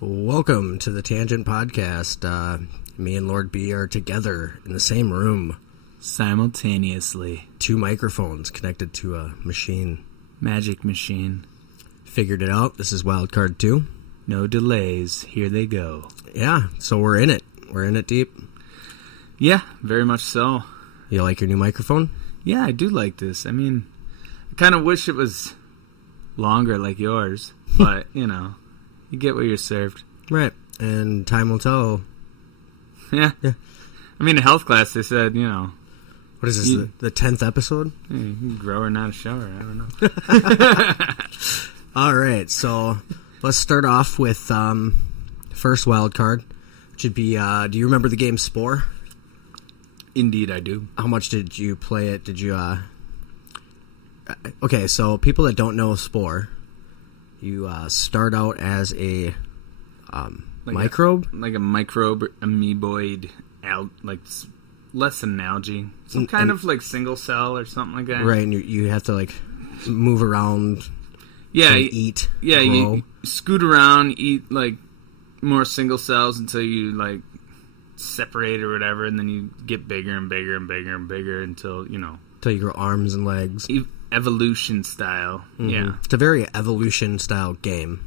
Welcome to the Tangent Podcast. Me and Lord B are together in the same room. Simultaneously. 2 microphones connected to a machine. Magic machine. Figured it out. This is Wildcard 2. No delays. Here they go. Yeah, so we're in it. We're in it deep. Yeah, very much so. You like your new microphone? Yeah, I do like this. I mean, I kind of wish it was longer like yours, but, you know. You get what you're served. Right. And time will tell. Yeah. I mean, in health class, they said, you know. What is this, the 10th episode? Yeah, you can grow or not a shower. I don't know. All right. So let's start off with first wild card, which would be, do you remember the game Spore? Indeed, I do. How much did you play it? Did you, okay, so people that don't know Spore, you start out as a microbe? Like a microbe, amoeboid, less than an algae. Some kind of like single cell or something like that. Right, and you have to like move around, eat, Yeah, grow. you scoot around, eat like more single cells until you like separate or whatever, and then you get bigger and bigger and bigger and bigger until, you know. Until you grow arms and legs. Evolution style. Mm-hmm. Yeah. It's a very evolution style game.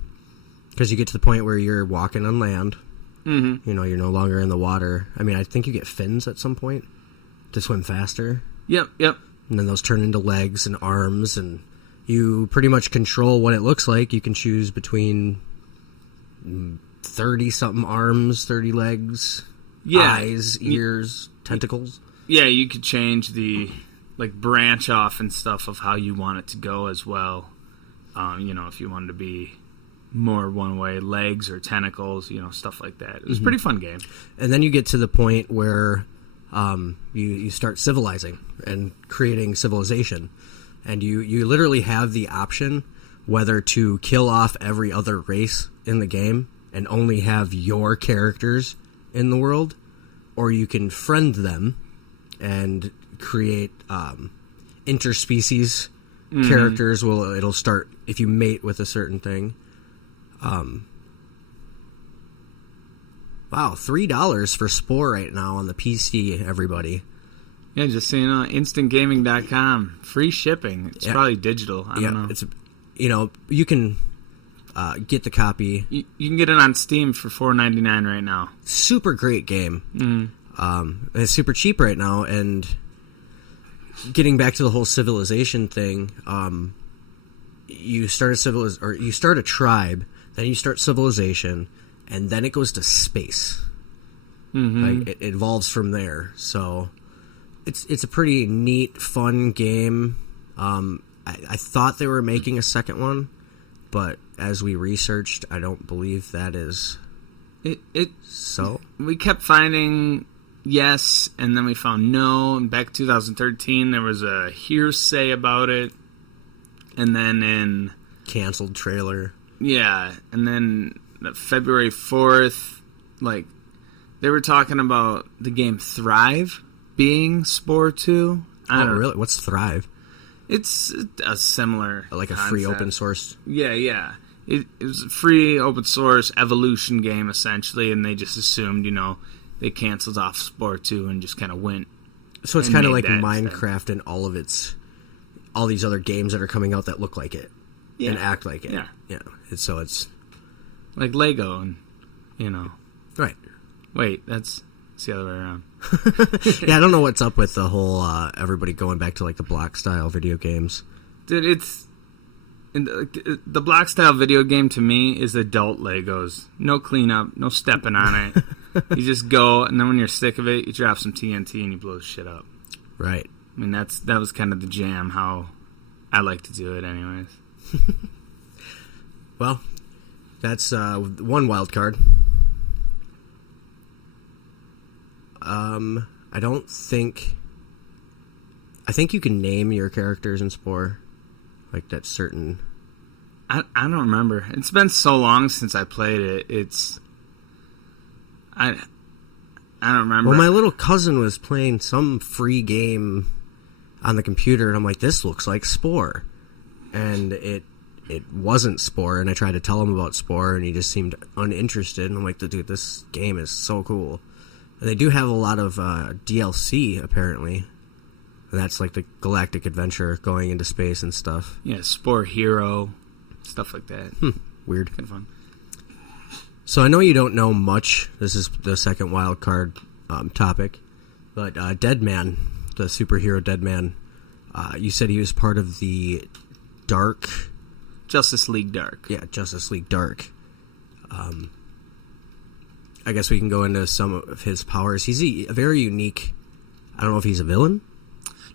Because you get to the point where you're walking on land. Mm-hmm. You know, you're no longer in the water. I mean, I think you get fins at some point to swim faster. Yep. And then those turn into legs and arms, and you pretty much control what it looks like. You can choose between 30-something arms, 30 legs, eyes, ears, tentacles. Yeah, you could change the branch off and stuff of how you want it to go as well. You know, if you wanted to be more one way, legs or tentacles, you know, stuff like that. It was a pretty fun game. And then you get to the point where you start civilizing and creating civilization. And you literally have the option whether to kill off every other race in the game and only have your characters in the world, or you can friend them and create interspecies characters. It'll start if you mate with a certain thing. Wow, $3 for Spore right now on the PC, everybody. Yeah, just so you know, instantgaming.com, free shipping. It's probably digital. I don't know. It's, you know, you can get the copy. You can get it on Steam for $4.99 right now. Super great game. It's super cheap right now, and getting back to the whole civilization thing, you start a tribe, then you start civilization, and then it goes to space. Like it evolves from there. So it's a pretty neat, fun game. I thought they were making a second one, but as we researched, I don't believe that is so. We kept finding yes, and then we found no, and back in 2013 there was a hearsay about it, and then in canceled trailer. Yeah, and then February 4th, like, they were talking about the game Thrive being Spore 2. Oh, really? What's Thrive? It's a similar like a concept. Free open source? Yeah. It was a free open source evolution game, essentially, and they just assumed, you know, they canceled off Spore 2 and just kind of went. So it's kind of like Minecraft and all these other games that are coming out that look like it and act like it. Yeah. So it's like Lego, and you know. Right. Wait, that's the other way around. Yeah, I don't know what's up with the whole everybody going back to like the block style video games. Dude, it's the block style video game to me is adult Legos. No cleanup, no stepping on it. You just go, and then when you're sick of it, you drop some TNT and you blow the shit up. Right. I mean, that was kind of the jam, how I like to do it anyways. Well, that's one wild card. I think you can name your characters in Spore. Like that certain... I don't remember. It's been so long since I played it. I don't remember. Well, my little cousin was playing some free game on the computer, and I'm like, this looks like Spore. And it it wasn't Spore, and I tried to tell him about Spore, and he just seemed uninterested. And I'm like, dude, this game is so cool. And they do have a lot of DLC, apparently. And that's like the galactic adventure going into space and stuff. Yeah, Spore Hero, stuff like that. Weird. Kind of fun. So I know you don't know much. This is the second Wildcard topic. But Deadman, the superhero Deadman, you said he was part of the Dark... Justice League Dark. Yeah, Justice League Dark. I guess we can go into some of his powers. He's a very unique... I don't know if he's a villain?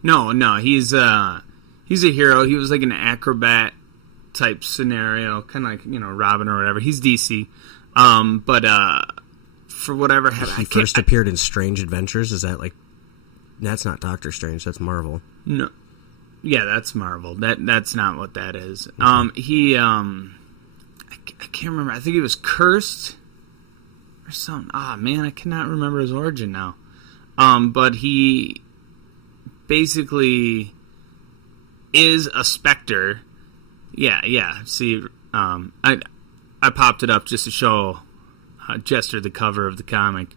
No, he's a hero. He was like an acrobat type scenario, kind of like, Robin or whatever. He's DC. But for whatever happened... He first appeared in Strange Adventures. Is that like... That's not Doctor Strange. That's Marvel. No. Yeah, that's Marvel. That's not what that is. Okay. I can't remember. I think he was cursed or something. Man, I cannot remember his origin now. But he basically is a specter. Yeah. See, I popped it up just to show Jester the cover of the comic.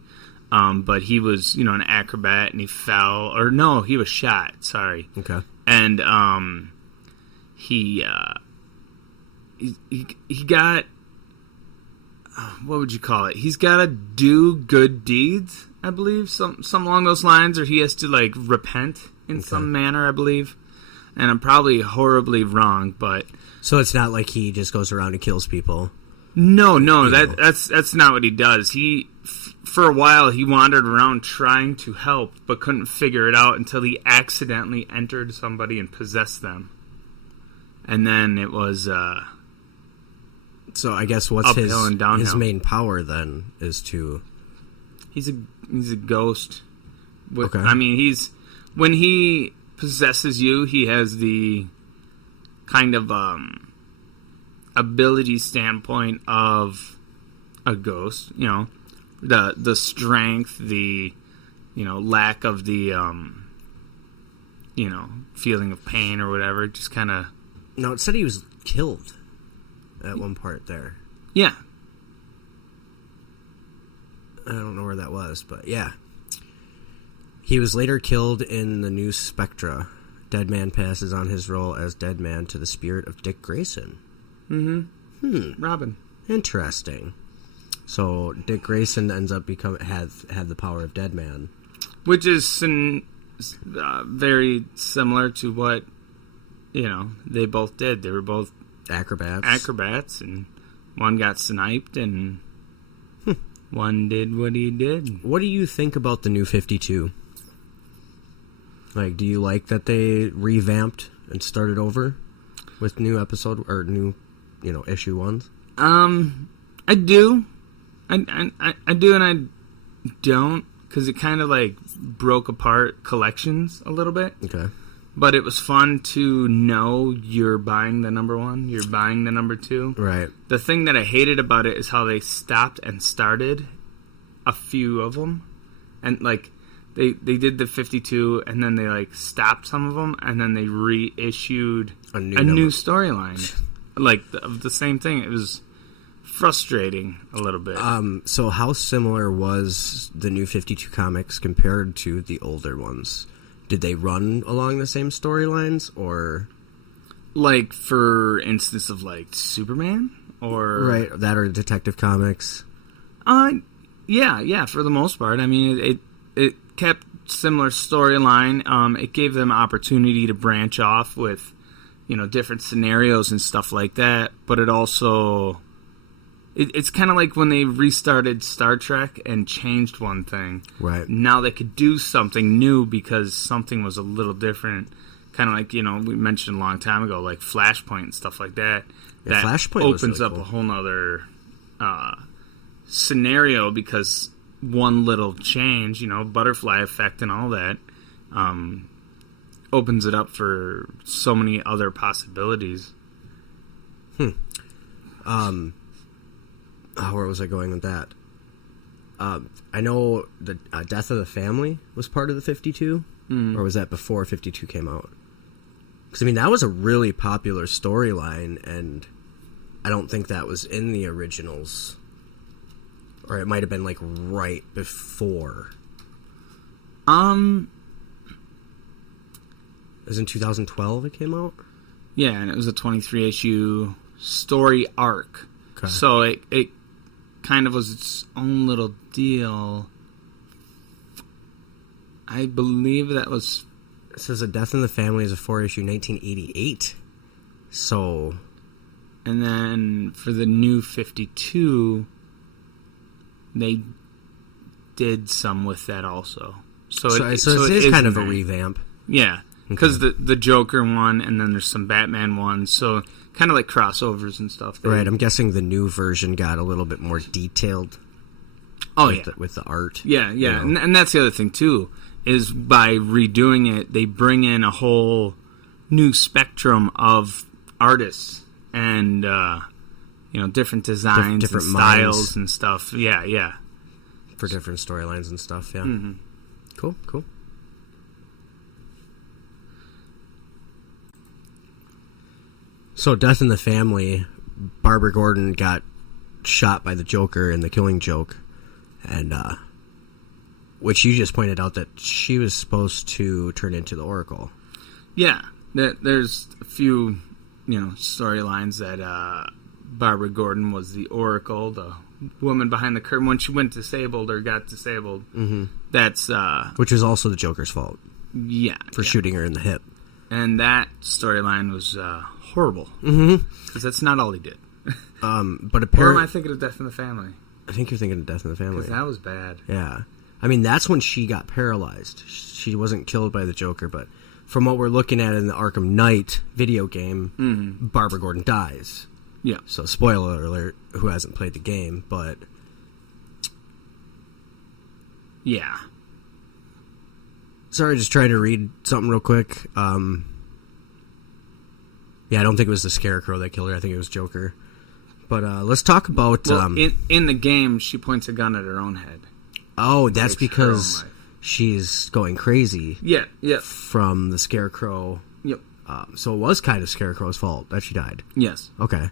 But he was, an acrobat, and he fell, or no, he was shot. Sorry. Okay. And he got, what would you call it? He's got to do good deeds, I believe, some along those lines, or he has to like repent in some manner, I believe. And I'm probably horribly wrong, but so it's not like he just goes around and kills people. No, that's not what he does. For a while, he wandered around trying to help, but couldn't figure it out until he accidentally entered somebody and possessed them. And then it was so I guess what's his main power then is to... He's a ghost. Okay. I mean, when he possesses you, he has the kind of ability standpoint of a ghost, the strength, the lack of the feeling of pain or whatever, just kind of... No, it said he was killed at one part there. Yeah. I don't know where that was, but yeah. He was later killed in the new Spectra. Deadman passes on his role as Deadman to the spirit of Dick Grayson. Robin. Interesting. So Dick Grayson ends up had the power of Deadman, which is very similar to what they both did. They were both acrobats, and one got sniped, and one did what he did. What do you think about the new 52? Like, do you like that they revamped and started over with new episode or new, issue ones? I do. I do and I don't, because it kind of like broke apart collections a little bit. Okay. But it was fun to know you're buying the number one, you're buying the number two. Right. The thing that I hated about it is how they stopped and started a few of them. And like they did the 52 and then they like stopped some of them and then they reissued a new storyline. Like of the same thing. It was frustrating a little bit. So how similar was the new 52 comics compared to the older ones? Did they run along the same storylines, or like for instance of like Superman or right, that or Detective Comics? Yeah, for the most part. I mean, it kept similar storyline. It gave them opportunity to branch off with different scenarios and stuff like that, but it also it's kind of like when they restarted Star Trek and changed one thing. Right. Now they could do something new because something was a little different. Kind of like, we mentioned a long time ago, like Flashpoint and stuff like that. Yeah, that Flashpoint opens really up cool. A whole nother scenario because one little change, butterfly effect and all that, opens it up for so many other possibilities. Where was I going with that? I know the Death of the Family was part of the 52, or was that before 52 came out? Because, I mean, that was a really popular storyline, and I don't think that was in the originals. Or it might have been, like, right before. It was in 2012 it came out? Yeah, and it was a 23-issue story arc. Okay. So it kind of was its own little deal. I believe that was... It says A Death in the Family is a 4-issue 1988. So... And then for the new 52, they did some with that also. So it is kind of a revamp. Yeah, because the Joker one, and then there's some Batman ones, so kind of like crossovers and stuff. Right, I'm guessing the new version got a little bit more detailed. With the art. Yeah, yeah, you know? and that's the other thing too, is by redoing it, they bring in a whole new spectrum of artists and different designs, different and styles minds. And stuff. Yeah, yeah, for different storylines and stuff. Yeah, Cool. So, Death in the Family, Barbara Gordon got shot by the Joker in The Killing Joke, and which you just pointed out that she was supposed to turn into the Oracle. Yeah, there's a few, storylines that Barbara Gordon was the Oracle, the woman behind the curtain when she went disabled or got disabled. Mm-hmm. That's which was also the Joker's fault. Yeah, for shooting her in the hip. And that storyline was horrible. Because that's not all he did. But apparently, or am I thinking of Death in the Family? I think you're thinking of Death in the Family. Because that was bad. Yeah, I mean that's when she got paralyzed. She wasn't killed by the Joker, but from what we're looking at in the Arkham Knight video game, Barbara Gordon dies. Yeah. So spoiler alert, who hasn't played the game, but yeah. Sorry, just trying to read something real quick. Yeah, I don't think it was the Scarecrow that killed her. I think it was Joker. But let's talk about... in the game, she points a gun at her own head. Oh, that's because she's going crazy. Yeah, yeah. From the Scarecrow. Yep. So it was kind of Scarecrow's fault that she died. Yes. Okay.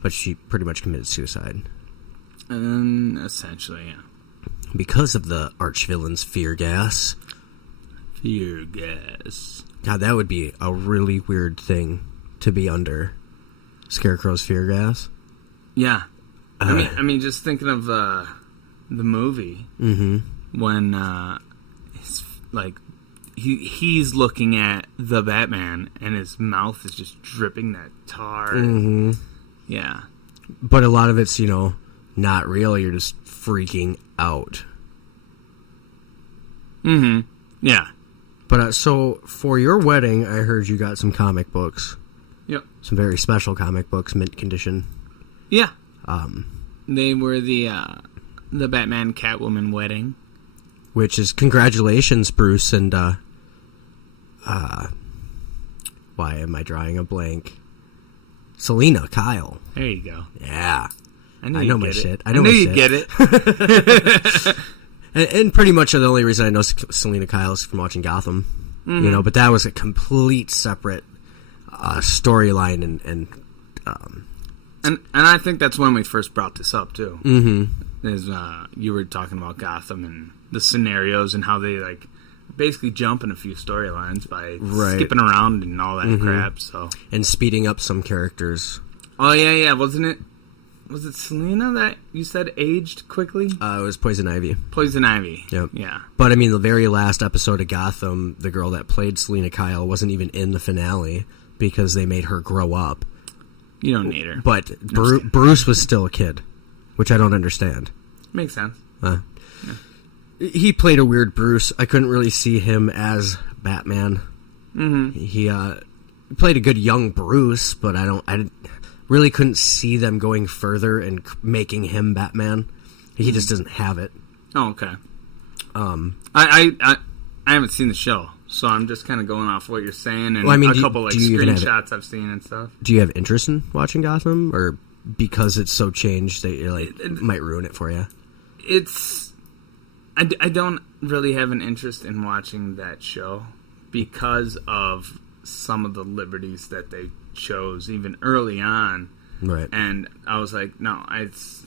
But she pretty much committed suicide. Essentially, yeah. Because of the archvillain's fear gas. Fear gas. God, that would be a really weird thing to be under. Scarecrow's fear gas. Yeah. I mean, just thinking of the movie when it's like he's looking at the Batman and his mouth is just dripping that tar. Yeah. But a lot of it's, not real. You're just freaking out. Yeah. But so for your wedding, I heard you got some comic books. Yep. Some very special comic books, mint condition. Yeah. They were the Batman Catwoman wedding. Which is congratulations, Bruce, and why am I drawing a blank? Selena Kyle. There you go. Yeah. I know my shit. I knew my you'd shit. get it. and pretty much the only reason I know Selena Kyle is from watching Gotham. But that was a complete separate storyline and I think that's when we first brought this up too. Is you were talking about Gotham and the scenarios and how they basically jump in a few storylines by skipping around and all that crap. So and speeding up some characters. Oh yeah, wasn't it? Was it Selena that you said aged quickly? It was Poison Ivy. Poison Ivy. Yep. Yeah. But I mean, the very last episode of Gotham, the girl that played Selena Kyle wasn't even in the finale because they made her grow up. You don't need her. But Bruce was still a kid, which I don't understand. Makes sense. He played a weird Bruce. I couldn't really see him as Batman. He played a good young Bruce, but I really couldn't see them going further and making him Batman. He just doesn't have it. Oh, okay. I haven't seen the show, so I'm just kind of going off what you're saying and a couple screenshots I've seen and stuff. Do you have interest in watching Gotham, or because it's so changed that it might ruin it for you? I don't really have an interest in watching that show because of some of the liberties that they chose even early on. Right. And I was like, no, it's